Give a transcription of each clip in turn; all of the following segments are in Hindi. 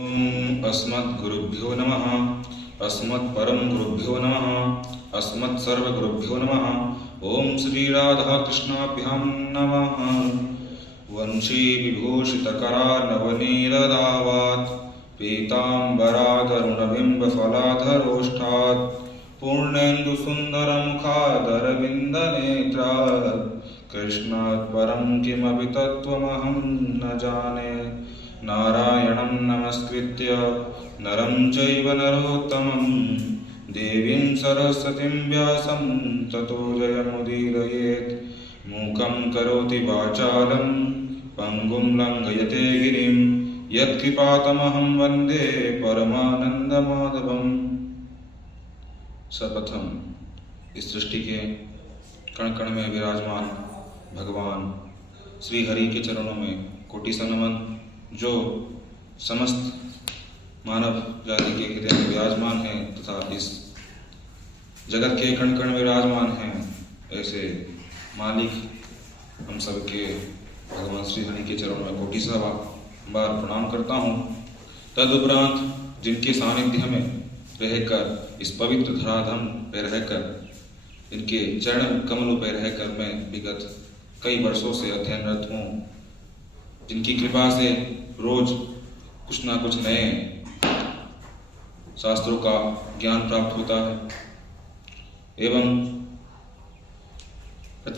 अस्मद्गुरुभ्यो नमः। अस्मत्परम गुरुभ्यो नमः। अस्मत्सर्वगुरुभ्यो नमः। ओम श्री राधा कृष्णाभ्यां नमः। वंशी विभूषितकरार्णवनीरदावात् पीताम्बरादरुणबिम्बफलाधरोष्ठात् पूर्णेन्दुसुन्दरमुखादरविन्दनेत्रात् कृष्णात् परं किमपि तत्त्वमहं न जाने। नारायणं नमस्कृत्य नरं चैव नरोत्तमं देवीं सरस्वतीं व्यासं ततो जयमुदीरयेत्। मूकं करोति वाचालं पङ्गुं लङ्घयते गिरिं यत्कृपातमहं वन्दे परमानन्दमाधवम्। सर्वप्रथम इस सृष्टि के कण कण में विराजमान भगवान श्री हरि के चरणों में कोटि सा नमन। जो समस्त मानव जाति के हृदय में विराजमान है तथा इस जगत के कण कण में विराजमान हैं, ऐसे मालिक हम सबके भगवान श्री हरि के चरणों में कोटि सा बार प्रणाम करता हूँ। तदुपरांत जिनके सानिध्य में रहकर, इस पवित्र धराधाम पर रहकर, इनके चरण कमलों पर रहकर मैं विगत कई वर्षों से अध्ययनरत हूँ, जिनकी कृपा से रोज कुछ ना कुछ नए शास्त्रों का ज्ञान प्राप्त होता है एवं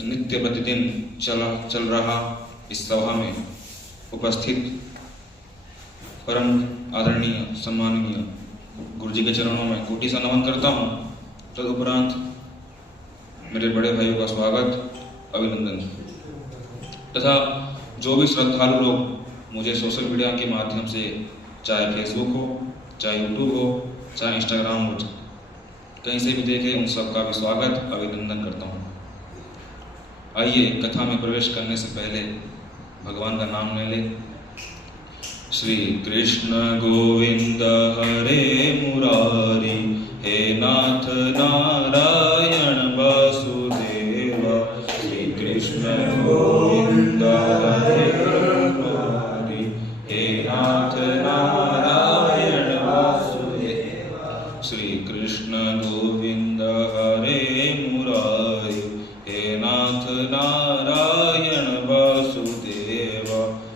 नित्य प्रतिदिन चल रहा इस सभा में उपस्थित परम आदरणीय सम्माननीय गुरु जी के चरणों में कोटि सा नमन करता हूँ। तदुपरांत मेरे बड़े भाइयों का स्वागत, अभिनंदन तथा जो भी श्रद्धालु लोग मुझे सोशल मीडिया के माध्यम से, चाहे फेसबुक हो, चाहे यूट्यूब हो, चाहे इंस्टाग्राम हो, कहीं से भी देखें, उन सबका भी स्वागत, अभिनंदन करता हूँ। आइए कथा में प्रवेश करने से पहले भगवान का नाम ले लें। श्री कृष्ण गोविंद हरे मुरारी, हे नाथ नारायण वासुदेव। श्री कृष्ण गोविंद हरे मुरारी, हे नाथ नारायण वासुदेव। श्री कृष्ण गोविंद हरे मुरारी, हे नाथ नारायण वासुदेव।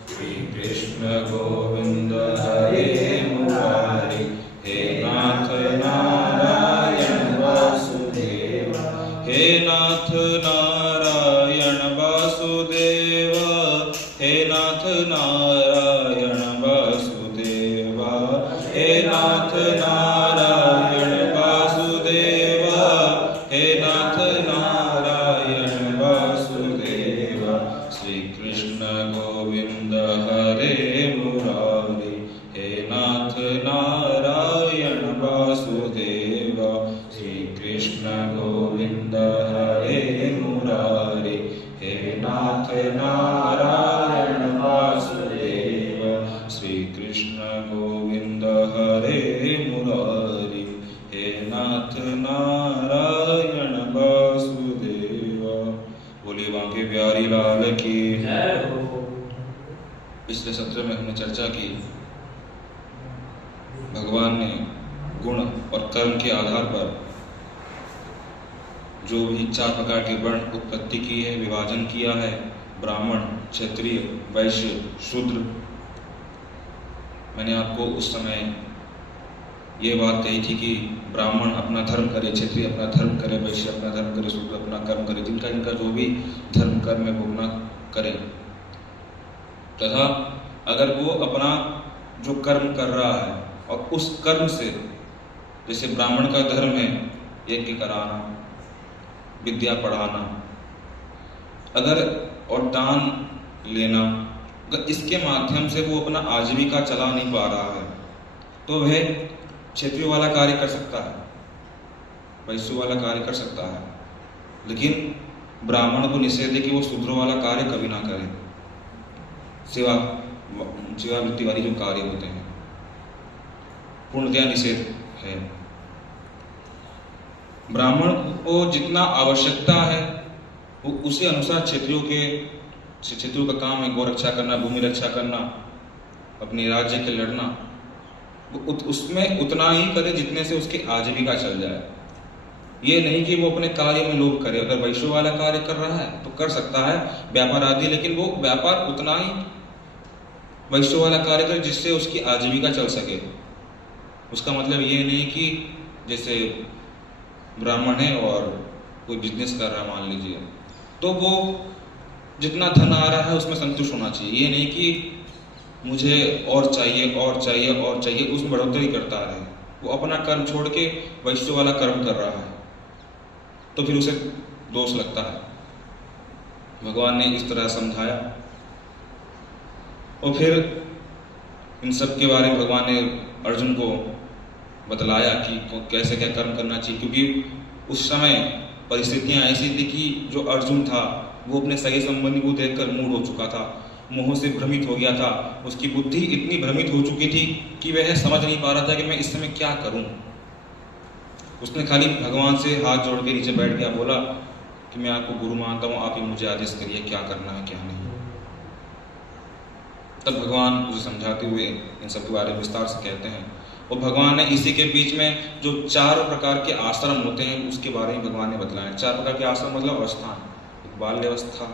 श्री कृष्ण गोविंद हरे मुरारी, हे नाथ नारायण वासुदेव। हे नाथ नारायण वासुदेव, हे नाथ नारायण वासुदेव। हे नाथ नारायण वासुदेव, हे नाथ नारायण वासुदेव। श्री कृष्ण गोविंद हरे मुरारी, हे नाथ नारायण वासुदेव। श्री कृष्ण गोविंद हरे मुरारी, हे नाथ नारायण वासुदेव। श्री कृष्ण गोविंद हरे मुरारी, हे नाथ नारायण वासुदेव। बोलिए बांके बिहारी लाल की जय हो। पिछले सत्र में हमने चर्चा की, भगवान ने गुण और कर्म के आधार पर जो भी 4 प्रकार के वर्ण उत्पत्ति की है, विभाजन किया है, ब्राह्मण, क्षत्रिय, वैश्य, शूद्र। मैंने आपको उस समय ये बात कही थी कि ब्राह्मण अपना धर्म करे, क्षत्रिय अपना धर्म करे, वैश्य अपना धर्म करे, शूद्र अपना कर्म करे, जिनका जिनका जो भी धर्म कर्म है वो अपना करे। तथा अगर वो अपना जो कर्म कर रहा है और उस कर्म से, जैसे ब्राह्मण का धर्म है यज्ञ कराना, विद्या पढ़ाना, अगर और दान लेना, अगर इसके माध्यम से वो अपना आजीविका चला नहीं पा रहा है तो वह क्षत्रिय वाला कार्य कर सकता है, वैश्य वाला कार्य कर सकता है, लेकिन ब्राह्मण को निषेध है कि वो शूद्र वाला कार्य कभी ना करे। सेवा वृत्ति वाली जो कार्य होते हैं पूर्णतया निषेध है। ब्राह्मण को जितना आवश्यकता है वो उसी अनुसार क्षत्रियों का काम है गौ रक्षा करना, भूमि रक्षा करना, अपने राज्य के लड़ना। वो उसमें उतना ही करे जितने से उसकी आजीविका चल जाए। ये नहीं कि वो अपने कार्य में लोभ करे। अगर वैश्य वाला कार्य कर रहा है तो कर सकता है व्यापार आदि, लेकिन वो व्यापार उतना ही वैश्य वाला कार्य करे जिससे उसकी आजीविका चल सके। उसका मतलब ये नहीं कि जैसे ब्राह्मण है और कोई बिजनेस कर रहा है मान लीजिए, तो वो जितना धन आ रहा है उसमें संतुष्ट होना चाहिए। ये नहीं कि मुझे और चाहिए और चाहिए और चाहिए, उसमें बढ़ोतरी करता रहे। वो अपना कर्म छोड़ के वैश्य वाला कर्म कर रहा है तो फिर उसे दोष लगता है। भगवान ने इस तरह समझाया और फिर इन सब के बारे में भगवान ने अर्जुन को बतलाया कि कैसे क्या कर्म करना चाहिए, क्योंकि उस समय परिस्थितियां ऐसी थी कि जो अर्जुन था वो अपने सगे संबंधी को देखकर मूड हो चुका था, मोह से भ्रमित हो गया था। उसकी बुद्धि इतनी भ्रमित हो चुकी थी कि वह समझ नहीं पा रहा था कि मैं इस समय क्या करूं। उसने खाली भगवान से हाथ जोड़ के नीचे बैठ गया, बोला कि मैं आपको गुरु मानता हूं, आप ही मुझे आदेश करिए क्या करना है क्या नहीं। तब भगवान मुझे समझाते हुए इन सब के बारे में विस्तार से कहते हैं। और भगवान ने इसी के बीच में जो 4 प्रकार के आश्रम होते हैं उसके बारे में भगवान ने बतलाया। 4 प्रकार के आश्रम मतलब अवस्था, एक बाल्यावस्था,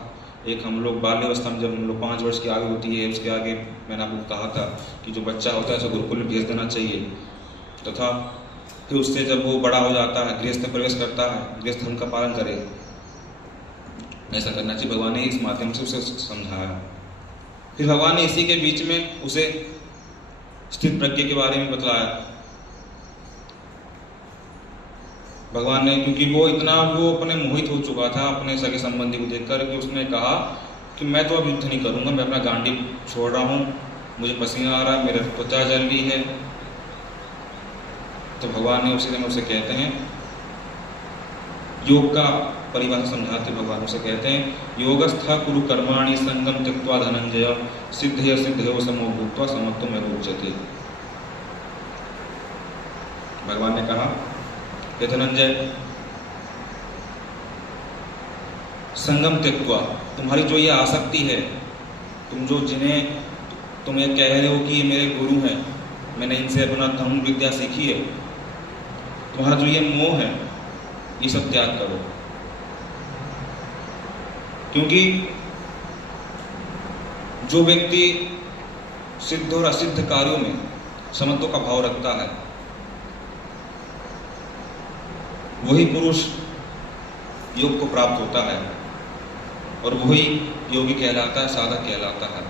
एक हम लोग बाल्यावस्था में जब हम लोग 5 वर्ष की आयु होती है, उसके आगे मैंने आपको कहा था कि जो बच्चा होता है उसे गुरुकुल में भेज देना चाहिए, तथा फिर उससे जब वो बड़ा हो जाता है गृहस्थ में प्रवेश करता है, गृहस्थ धर्म का पालन करे, ऐसा करना चाहिए। भगवान ने इस माध्यम से उसे समझाया। फिर भगवान ने इसी के बीच में उसे स्थित प्रज्ञ के बारे में बतलाया। भगवान ने, क्योंकि वो अपने मोहित हो चुका था अपने सगे संबंधी को देखकर, कि उसने कहा कि मैं तो अब युद्ध नहीं करूंगा, मैं अपना गांडीव छोड़ रहा हूं, मुझे पसीना आ रहा है, मेरी त्वचा जल रही है। तो भगवान ने उसी दिन उसे कहते हैं, योग का परिभाषा समझाते भगवान उसे कहते हैं, योगस्थ कुरु कर्माणि संगम त्यक्त्वा धनंजय सिद्धय सिद्धयो समो भूत्वा समत्वमेव उच्यते। भगवान ने कहा कि धनंजय, संगम त्यक्त्वा, तुम्हारी जो ये आसक्ति है, तुम जो जिन्हें तुम ये कह रहे हो कि ये मेरे गुरु हैं, मैंने इनसे अपना धर्म विद्या सीखी है, तुम्हारा जो ये मोह है ये सब त्याग करो। क्योंकि जो व्यक्ति सिद्ध और असिद्ध कार्यों में समत्व का भाव रखता है वही पुरुष योग को प्राप्त होता है और वही योगी कहलाता है, साधक कहलाता है।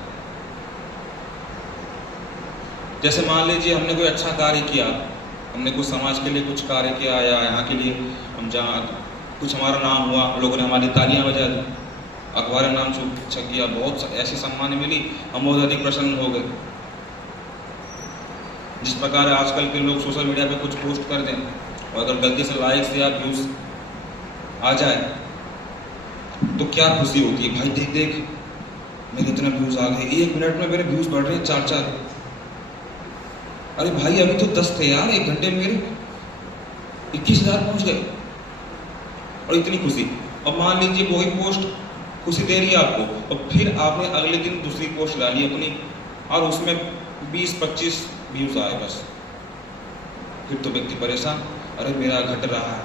जैसे मान लीजिए हमने कोई अच्छा कार्य किया, हमने कुछ समाज के लिए कुछ कार्य किया या यहाँ के लिए हम जहाँ कुछ हमारा नाम हुआ, लोगों ने हमारी तालियां बजा दी, अखबार में नाम छप गया, बहुत ऐसी सम्मान मिली, हम बहुत अधिक प्रसन्न हो गए। जिस प्रकार आजकल के लोग सोशल मीडिया पे कुछ पोस्ट कर दें और अगर गलती से लाइक्स या व्यूज आ जाए तो क्या खुशी होती है, भाई देख देख मेरे इतने व्यूज आ गए, 1 मिनट में मेरे व्यूज बढ़ रहे हैं 4-4। अरे भाई अभी तो 10 थे यार, 1 घंटे में मेरे 21,000 पहुंच गए, और इतनी खुशी। अब मान लीजिए वही पोस्ट खुशी दे रही है आपको और फिर आपने अगले दिन दूसरी पोस्ट डाली अपनी और उसमें 20-25 व्यूज आए बस, फिर तो व्यक्ति परेशान, अरे मेरा घट रहा है।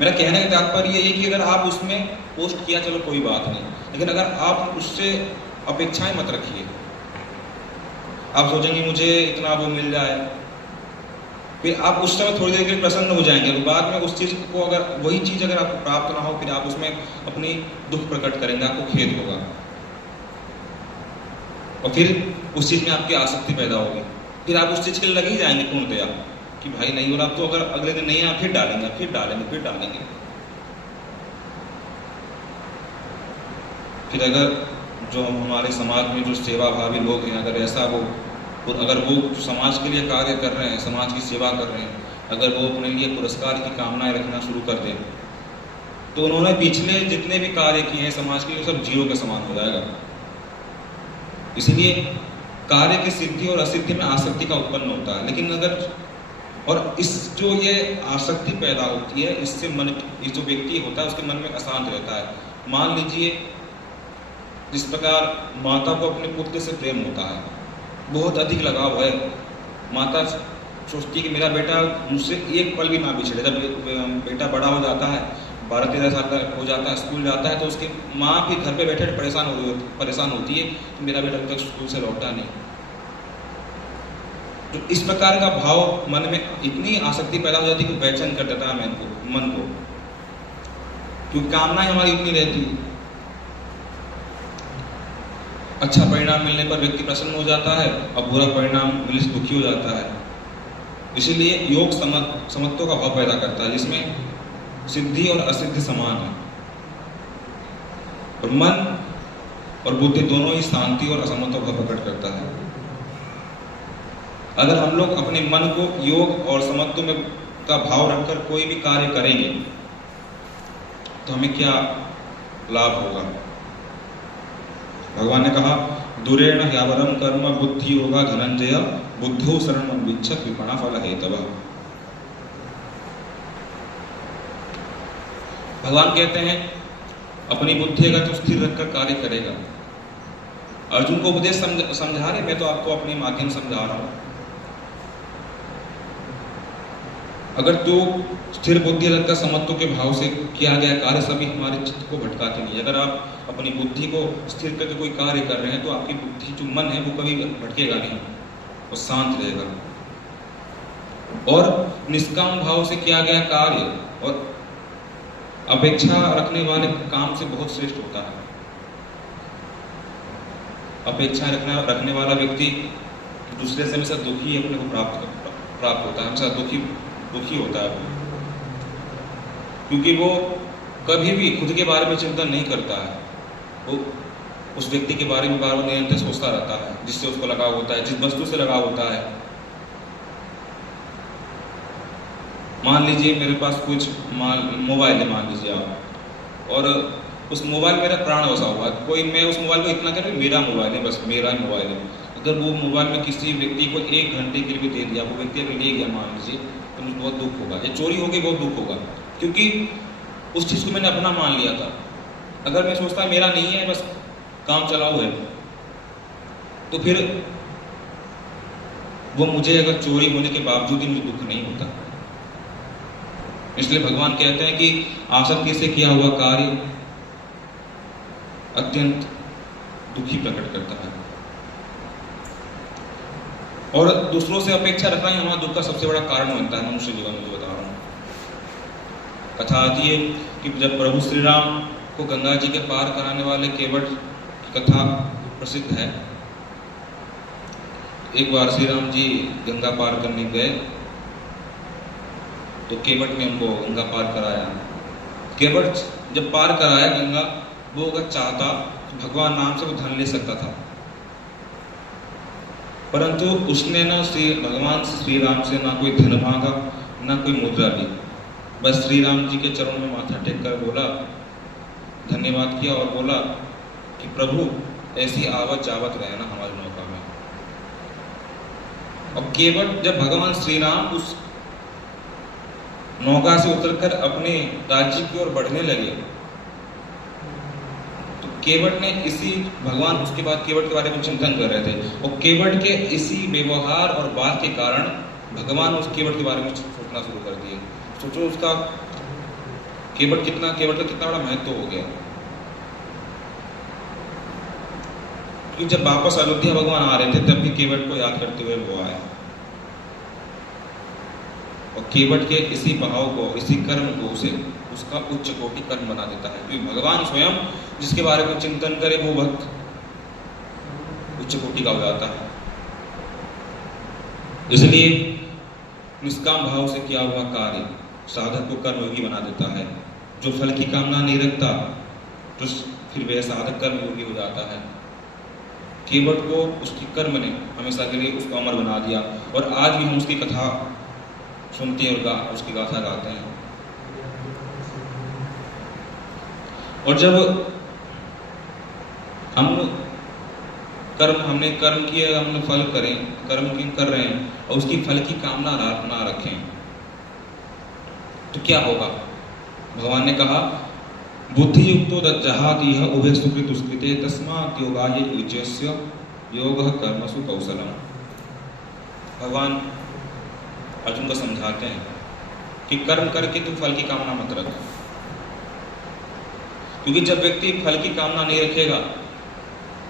मेरा कहने का तात्पर्य ये है कि अगर आप उसमें पोस्ट किया चलो कोई बात नहीं, लेकिन अगर आप उससे अपेक्षाएं मत रखिए। आप सोचेंगे मुझे इतना वो मिल जाए, फिर आप उस समय थोड़ी देर के लिए प्रसन्न हो जाएंगे, तो बाद में उस चीज़ को अगर वही चीज़ अगर आपको प्राप्त ना हो फिर आप उसमें अपनी दुख प्रकट करेंगे, आपको खेद होगा और फिर उस चीज़ में आपकी आसक्ति पैदा होगी, फिर आप उस चीज़ के लिए लग ही जाएंगे पूर्णतया कि भाई नहीं हो रहा, तो अगर अगले दिन नहीं आया फिर डालेंगे फिर डालेंगे फिर डालेंगे। फिर अगर जो हमारे समाज में जो सेवा भावी लोग हैं, अगर ऐसा वो और अगर वो समाज के लिए कार्य कर रहे हैं, समाज की सेवा कर रहे हैं, अगर वो अपने लिए पुरस्कार की कामनाएं रखना शुरू कर दें तो उन्होंने पिछले जितने भी कार्य किए हैं समाज के लिए सब जीरो के समान हो जाएगा। इसलिए कार्य की सिद्धि और असिद्धि में आसक्ति का उत्पन्न होता है, लेकिन अगर और इस जो ये आसक्ति पैदा होती है इससे मन, इस जो व्यक्ति होता है उसके मन में अशांत रहता है। मान लीजिए जिस प्रकार माता को अपने पुत्र से प्रेम होता है, बहुत अधिक लगाव है, माता सोचती है कि मेरा बेटा मुझसे एक पल भी ना बिछड़े। जब बेटा बड़ा हो जाता है, 12-13 साल का हो जाता है, स्कूल जाता है, तो उसकी माँ भी घर पे बैठे परेशान होती है कि मेरा बेटा अभी तक स्कूल से लौटा नहीं। तो इस प्रकार का भाव मन में इतनी आसक्ति पैदा हो जाती है कि बेचैन कर देता है मन को, क्योंकि कामनाएं हमारी इतनी रहती है। अच्छा परिणाम मिलने पर व्यक्ति प्रसन्न हो जाता है और बुरा परिणाम मिलने से दुखी हो जाता है। इसीलिए योग समत्व का भाव पैदा करता है, जिसमें सिद्धि और असिद्धि समान है, और मन और बुद्धि दोनों ही शांति और असमत्व भाव प्रकट करता है। अगर हम लोग अपने मन को योग और समत्व में का भाव रखकर कोई भी कार्य करेंगे तो हमें क्या लाभ होगा? भगवान ने कहा, दुरेण ह्यावरम कर्म बुद्धि योगा धनंजय बुद्धो शरणं विच्छत विपणा फल हेतवः। भगवान कहते हैं अपनी बुद्धि अगर तो स्थिर रखकर कार्य करेगा। अर्जुन को उपदेश समझा रहे, मैं तो आपको अपने माध्यम समझा रहा हूं। अगर तो स्थिर बुद्धि रखकर समत्व के भाव से किया गया कार्य सभी हमारे चित्त को भटकाते नहीं। अगर आप अपनी बुद्धि को स्थिर करके कोई कार्य कर रहे हैं तो आपकी बुद्धि जो मन है वो कभी भटकेगा नहीं, वो शांत रहेगा। और निष्काम भाव से किया गया कार्य और अपेक्षा रखने वाले काम से बहुत श्रेष्ठ होता है। अपेक्षा रखने वाला व्यक्ति दूसरे से हमेशा दुखी अपने को प्राप्त होता है, हमेशा दुखी होता है, क्योंकि वो कभी भी खुद के बारे में चिंतन नहीं करता है। वो उस व्यक्ति के बारे में बार बार निरंतर सोचता रहता है, जिससे उसको लगाव होता है, जिस वस्तु से लगाव होता है। मान लीजिए मेरे पास कुछ मोबाइल है, मान लीजिए आप, और उस मोबाइल मेरा प्राण बसा हुआ है। कोई मैं उस मोबाइल को इतना कर मेरा मोबाइल है, बस मेरा ही मोबाइल है। अगर वो मोबाइल में किसी व्यक्ति को 1 घंटे के लिए दे दिया, वो व्यक्ति अगर ले गया मान लीजिए, तो मुझे बहुत दुख होगा। ये चोरी हो गई, बहुत दुख होगा, क्योंकि उस चीज़ को मैंने अपना मान लिया था। अगर मैं सोचता मेरा नहीं है, बस काम चलाओ है, तो फिर वो मुझे अगर चोरी होने के बावजूद ही मुझे दुख नहीं होता। इसलिए भगवान कहते हैं कि आसक्ति से किया हुआ कार्य अत्यंत दुखी प्रकट करता है, और दूसरों से अपेक्षा रखना ही हमारा दुख का सबसे बड़ा कारण बनता है मनुष्य जीवन में। बता रहा हूँ, कथा आती है कि जब प्रभु श्री राम को गंगा जी के पार कराने वाले केवट की कथा प्रसिद्ध है। एक बार श्री राम जी गंगा पार करने गए तो केवट ने उनको गंगा पार कराया। केवट जब पार कराया गंगा, वो अगर चाहता तो भगवान नाम से वो धन ले सकता था, परंतु उसने ना भगवान श्री राम से ना कोई धन मांगा, ना कोई मुद्रा ली। बस श्री राम जी के चरणों में माथा टेक कर बोला, धन्यवाद किया और बोला कि प्रभु ऐसी आवत जावत रहना हमारी नौका में। और केवट जब भगवान श्री राम उस नौका से उतरकर अपने राज्य की ओर बढ़ने लगे, तो केवट ने इसी भगवान उसके बाद केवट के बारे में चिंतन कर रहे थे, और केवट के इसी व्यवहार और बात के कारण भगवान उस केवट के बारे में सोचना शुरू कर दिए। सोचो उसका केवट का कितना बड़ा महत्व हो गया। क्योंकि जब वापस अयोध्या भगवान आ रहे थे तब भी केवट को याद करते हुए वो आए, और केवट के इसी भाव को, इसी कर्म को उसे उसका उच्च कोटि कर्म बना देता है। क्योंकि भगवान स्वयं जिसके बारे में चिंतन करे वो भक्त उच्च कोटि का हो जाता है। इसलिए निष्काम भाव से किया हुआ कार्य साधक को कर्मयोगी बना देता है। जो फल की कामना नहीं रखता तो फिर वह साधक कर्मयोगी हो जाता है। केवट को उसकी कर्म ने हमेशा के लिए उसको अमर बना दिया, और आज भी हम उसकी कथा सुनते हैं और उसकी गाथा गाते हैं। और जब हमने कर्म किया, हमने फल कर्म कर रहे हैं और उसकी फल की कामना ना रखें तो क्या होगा? भगवान ने कहा, बुद्धि युक्तो जहाति उभय सुकृत सुकृते तस्मात् योगाय युज्यस्य योगः कर्मसु कौशलम। भगवान अर्जुन को समझाते हैं कि कर्म करके तू फल की कामना मत रख, क्योंकि जब व्यक्ति फल की कामना नहीं रखेगा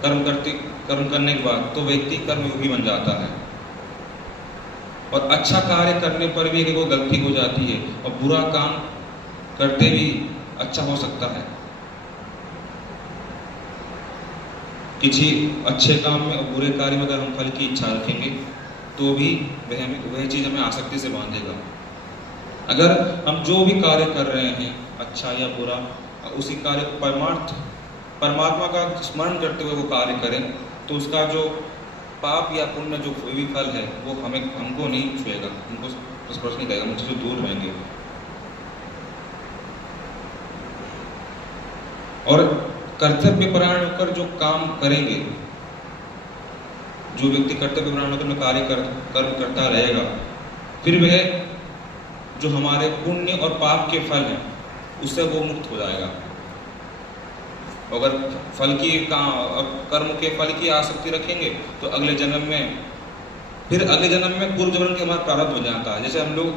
कर्म करने के बाद, तो व्यक्ति कर्मयोगी बन जाता है। और अच्छा कार्य करने पर भी अगर वो गलती हो जाती है और बुरा काम करते भी अच्छा हो सकता है। किसी अच्छे काम में और बुरे कार्य में अगर हम फल की इच्छा रखेंगे तो भी वह चीज़ हमें आसक्ति से बांधेगा। अगर हम जो भी कार्य कर रहे हैं, अच्छा या बुरा, उसी कार्य को परमात्मा का स्मरण करते हुए वो कार्य करें, तो उसका जो पाप या पुण्य जो कोई भी फल है वो हमको नहीं छुएगा, हमको स्पर्श नहीं करेगा, मुझसे दूर रहेंगे। और कर्तव्य परायण होकर जो काम करेंगे, जो व्यक्ति कर्तव्य परायण होकर कार्य कर्म करता रहेगा, फिर वह जो हमारे पुण्य और पाप के फल हैं उससे वो मुक्त हो जाएगा। अगर कर्म के फल की आसक्ति रखेंगे तो अगले जन्म में पूर्व जन्म के हमारा प्रारब्ध हो जाता है। जैसे हम लोग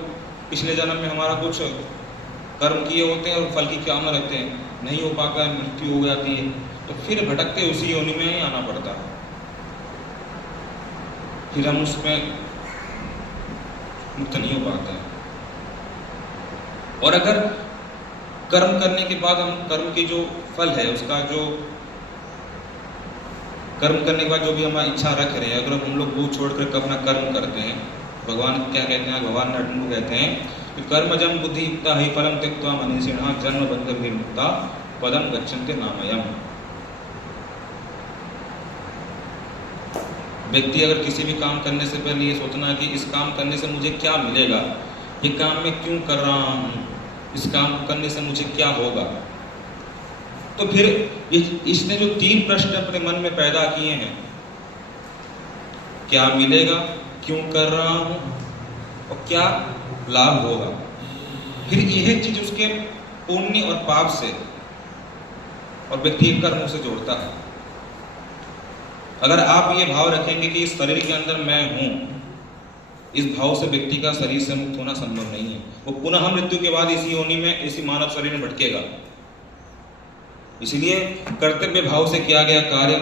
पिछले जन्म में हमारा कुछ कर्म किए होते हैं और फल की कामना रखते हैं, नहीं हो पाता है, मृत्यु हो जाती है, तो फिर भटकते उसी योनि में ही आना पड़ता है। फिर हम उसमें मुक्त नहीं हो पाते हैं। और अगर कर्म करने के बाद हम कर्म की जो फल है, उसका जो कर्म करने के बाद जो भी हमारी इच्छा रख रहे हैं, अगर हम लोग वो छोड़कर अपना कर्म करते हैं, भगवान क्या कहते हैं, भगवान अर्जुन को कहते हैं कि कर्मजं बुद्धियुक्ता हि फलं त्यक्त्वा मनीषिणः जन्म बंध विमुक्ता पदं गच्छन्ति नामयम्। व्यक्ति अगर किसी भी काम करने से पहले ये सोचना है कि इस काम करने से मुझे क्या मिलेगा, ये काम मैं क्यों कर रहा हूँ, इस काम को करने से मुझे क्या होगा, तो फिर इसने जो 3 प्रश्न अपने मन में पैदा किए हैं, क्या मिलेगा, क्यों कर रहा हूं और क्या लाभ होगा, फिर यह चीज उसके पुण्य और पाप से और व्यक्ति कर्म से जोड़ता है। अगर आप ये भाव रखेंगे कि इस शरीर के अंदर मैं हूं, इस भाव से व्यक्ति का शरीर से मुक्त होना संभव नहीं है। वो पुनः मृत्यु के बाद इसी योनि में, इसी मानव शरीर में भटकेगा। इसलिए कर्तव्य भाव से किया गया कार्य,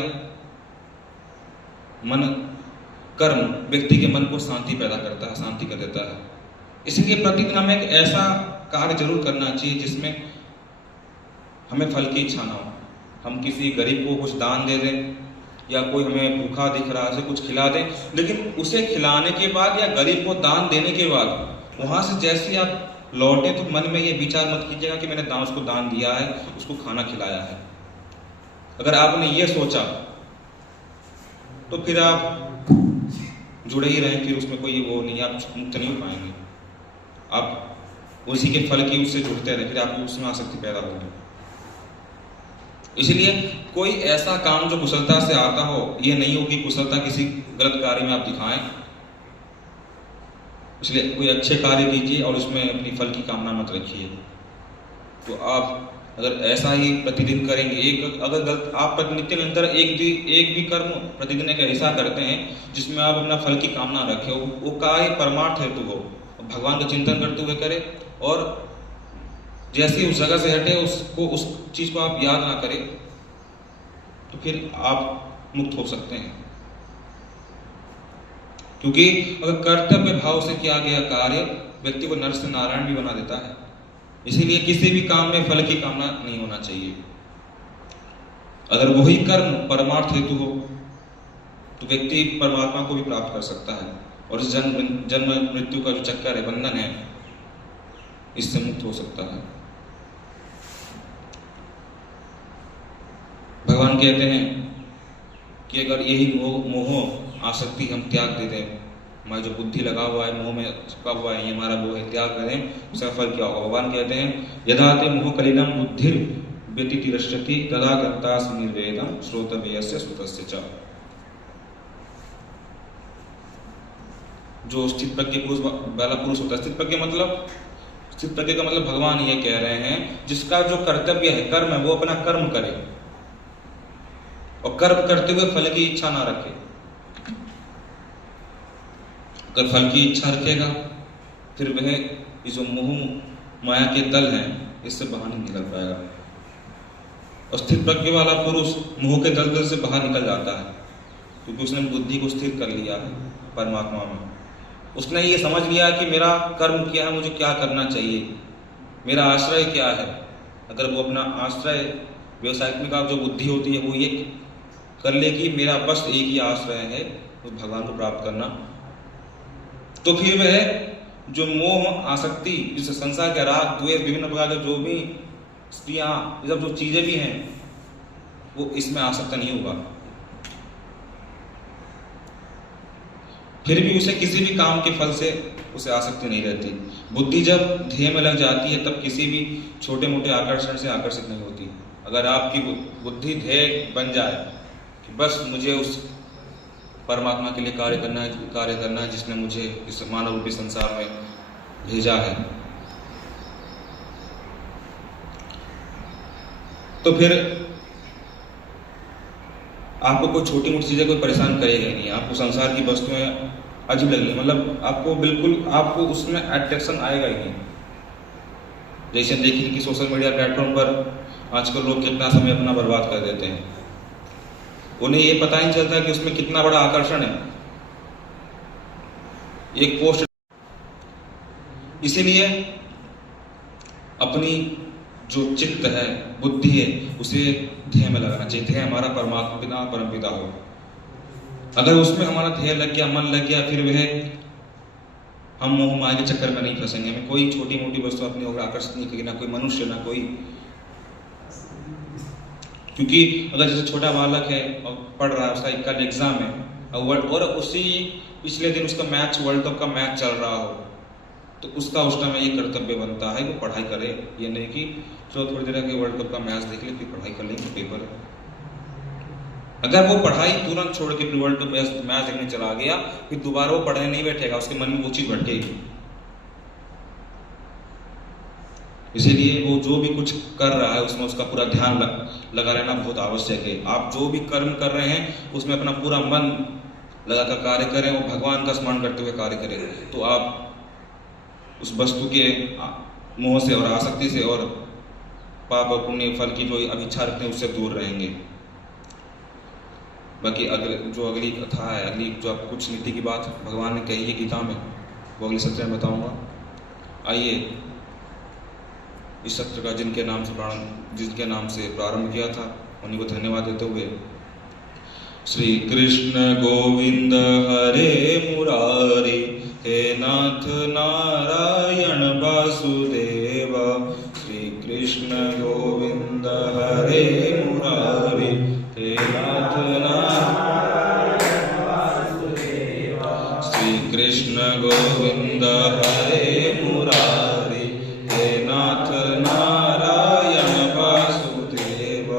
कर्म व्यक्ति के मन को शांति पैदा करता है, शांति कर देता है। इसलिए प्रतिदिन हमें एक ऐसा कार्य जरूर करना चाहिए जिसमें हमें फल की इच्छा ना हो। हम किसी गरीब को कुछ दान दे दें, या कोई हमें भूखा दिख रहा है कुछ खिला दें, लेकिन उसे खिलाने के बाद या गरीब को दान देने के बाद वहां से जैसे आप लौटे तो मन में ये विचार मत कीजिएगा कि मैंने उसको दान दिया है, उसको खाना खिलाया है। अगर आपने ये सोचा तो फिर आप जुड़े ही रहें, फिर उसमें कोई वो नहीं, आप मुक्त नहीं हो पाएंगे। आप उसी के फल की उससे जुड़ते रहे, फिर आपको उसमें आसक्ति पैदा होगी। इसलिए कोई ऐसा काम जो कुशलता से आता हो, ये नहीं हो कि कुशलता किसी गलत कार्य में आप दिखाएं। इसलिए कोई अच्छे कार्य कीजिए और उसमें अपनी फल की कामना मत रखिए। तो आप अगर ऐसा ही प्रतिदिन करेंगे, आप नित्य निरंतर एक भी कर्म प्रतिदिन एक ऐसा करते हैं जिसमें आप अपना फल की कामना रखें, वो कार्य परमार्थ हेतु हो, भगवान का चिंतन करते हुए करें, और जैसे उस जगह से हटे उस चीज को आप याद ना करें, तो फिर आप मुक्त हो सकते हैं। क्योंकि अगर कर्तव्य भाव से किया गया कार्य व्यक्ति को नर से नारायण भी बना देता है। इसीलिए किसी भी काम में फल की कामना नहीं होना चाहिए। अगर वही कर्म परमार्थ हेतु हो तो व्यक्ति परमात्मा को भी प्राप्त कर सकता है, और इस जन्म मृत्यु का जो चक्कर है, बंधन है, इससे मुक्त हो सकता है। भगवान कहते हैं कि अगर यही मोह आसक्ति हम त्याग दे दें, हमारी जो बुद्धि लगा हुआ है, मोह में चिपका हुआ है, ये हमारा वो है, त्याग करें, उसका फल क्या होगा। भगवान कहते हैं यदा ते मोह कलिनम बुद्धिर व्यतितिरश्यति तदा गत्तासि निर्वेदम श्रोतव्यस्य श्रुतस्य च। जो स्थित प्रज्ञ पुरुष वाला पुरुष होता है, स्थित प्रज्ञ का मतलब भगवान ये कह रहे हैं जिसका जो कर्तव्य है, कर्म है, वो अपना कर्म करे और कर्म करते हुए फल की इच्छा ना रखे। अगर फल की इच्छा रखेगा फिर वह ये जो मोह माया के दल हैं इससे बाहर नहीं निकल पाएगा। और स्थिर प्रज्ञ वाला पुरुष मोह के दलदल से बाहर निकल जाता है, क्योंकि उसने बुद्धि को स्थिर कर लिया है परमात्मा में। उसने ये समझ लिया कि मेरा कर्म क्या है, मुझे क्या करना चाहिए, मेरा आश्रय क्या है। अगर वो अपना आश्रय व्यवसायिक का जो बुद्धि होती है वो ये कर ले कि मेरा बस एक ही आश्रय है उस भगवान को प्राप्त करना, तो फिर वह जो मोह आसक्ति, जिस संसार के राग द्वेष विभिन्न प्रकार के जो भी स्त्रियां, ये सब जो चीजें भी हैं, वो इसमें आसक्त नहीं होगा। फिर भी उसे किसी भी काम के फल से उसे आसक्ति नहीं रहती। बुद्धि जब ध्येय में लग जाती है तब किसी भी छोटे मोटे आकर्षण से आकर्षित नहीं होती। अगर आपकी बुद्धि ध्येय बन जाए कि बस मुझे उस परमात्मा के लिए कार्य करना है जिसने मुझे इस मानव रूपी संसार में भेजा है, तो फिर आपको कोई छोटी मोटी चीजें कोई परेशान करेगा ही नहीं। आपको संसार की वस्तुएं अजीब लगेंगी, मतलब आपको उसमें अट्रैक्शन आएगा ही नहीं। जैसे देखिए कि सोशल मीडिया प्लेटफॉर्म पर आजकल लोग कितना समय अपना बर्बाद कर देते हैं, उन्हें ये पता ही नहीं चलता कि उसमें कितना बड़ा आकर्षण है। एक पोस्ट, इसीलिए अपनी जो चित्त है, बुद्धि है, उसे ध्येय में लगाना चाहिए। ध्येय हमारा परमात्मा पिता परम पिता हो। अगर उसमें हमारा ध्येय लग गया, मन लग गया, फिर वह हम मोह माया के चक्कर में नहीं फंसेंगे। हमें कोई छोटी मोटी वस्तु अपनी ओर आकर्षित नहीं करेगी, ना कोई मनुष्य, ना कोई। क्योंकि अगर जैसे छोटा बालक है और पढ़ रहा है, उसका कल एग्जाम है और उसी पिछले दिन उसका मैच, वर्ल्ड कप का मैच चल रहा हो, तो उसका उस टाइम ये कर्तव्य बनता है वो पढ़ाई करे। ये नहीं कि चलो थोड़ी देर आगे वर्ल्ड कप का मैच देख ले फिर पढ़ाई कर लेंगे, पेपर है। अगर वो पढ़ाई तुरंत छोड़ के फिर वर्ल्ड कप मैच देखने चला गया, फिर दोबारा वो पढ़ने नहीं बैठेगा, उसके मन में वो चीज भटकेगी। इसीलिए वो जो भी कुछ कर रहा है उसमें उसका पूरा ध्यान लगा रहना बहुत आवश्यक है। आप जो भी कर्म कर रहे हैं उसमें अपना पूरा मन लगाकर कार्य करें और भगवान का स्मरण करते हुए कार्य करें, तो आप उस वस्तु के मोह से और आसक्ति से और पाप और पुण्य फल की जो अभिच्छा रखते हैं उससे दूर रहेंगे। बाकी अगली कथा है, अगली जो आप कुछ नीति की बात भगवान ने कही है गीता में, वो अगले सत्र में बताऊंगा। आइए इस सत्र का जिनके नाम से प्रारंभ किया था उन्हीं को धन्यवाद देते हुए, श्री कृष्ण गोविंद हरे मुरारी, हे नाथ नारायण वासुदेव। श्री कृष्ण गोविंद हरे मुरारी, हे नाथ नारायण वासुदेव। श्री कृष्ण गोविंद हरे मुरारी, हे नाथ नारायण वासुदेव।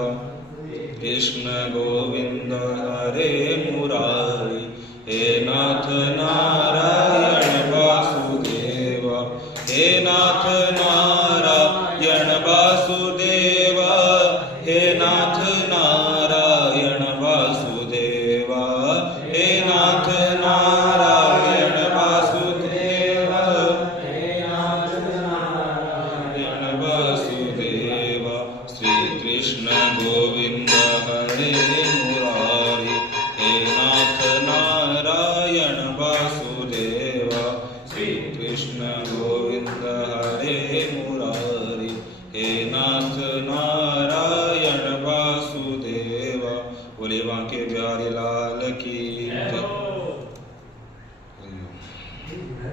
कृष्ण गोविंद हरे मुरारी, हे नाथ नारायण वासुदेव। हे नाथ नारायण वासुदेव, हे नाथ नारायण वासुदेव। हे नाथ नारायण वासुदेव, हे नाथ नारायण वासुदेव। श्री कृष्ण गोविंद हरे मुरारी, हे नाथ नारायण वासुदेव। श्री कृष्ण गोविंद हरे मुरारी, हे नाथ नारायण वासुदेव। बोले बांके बिहारी लाल की जय।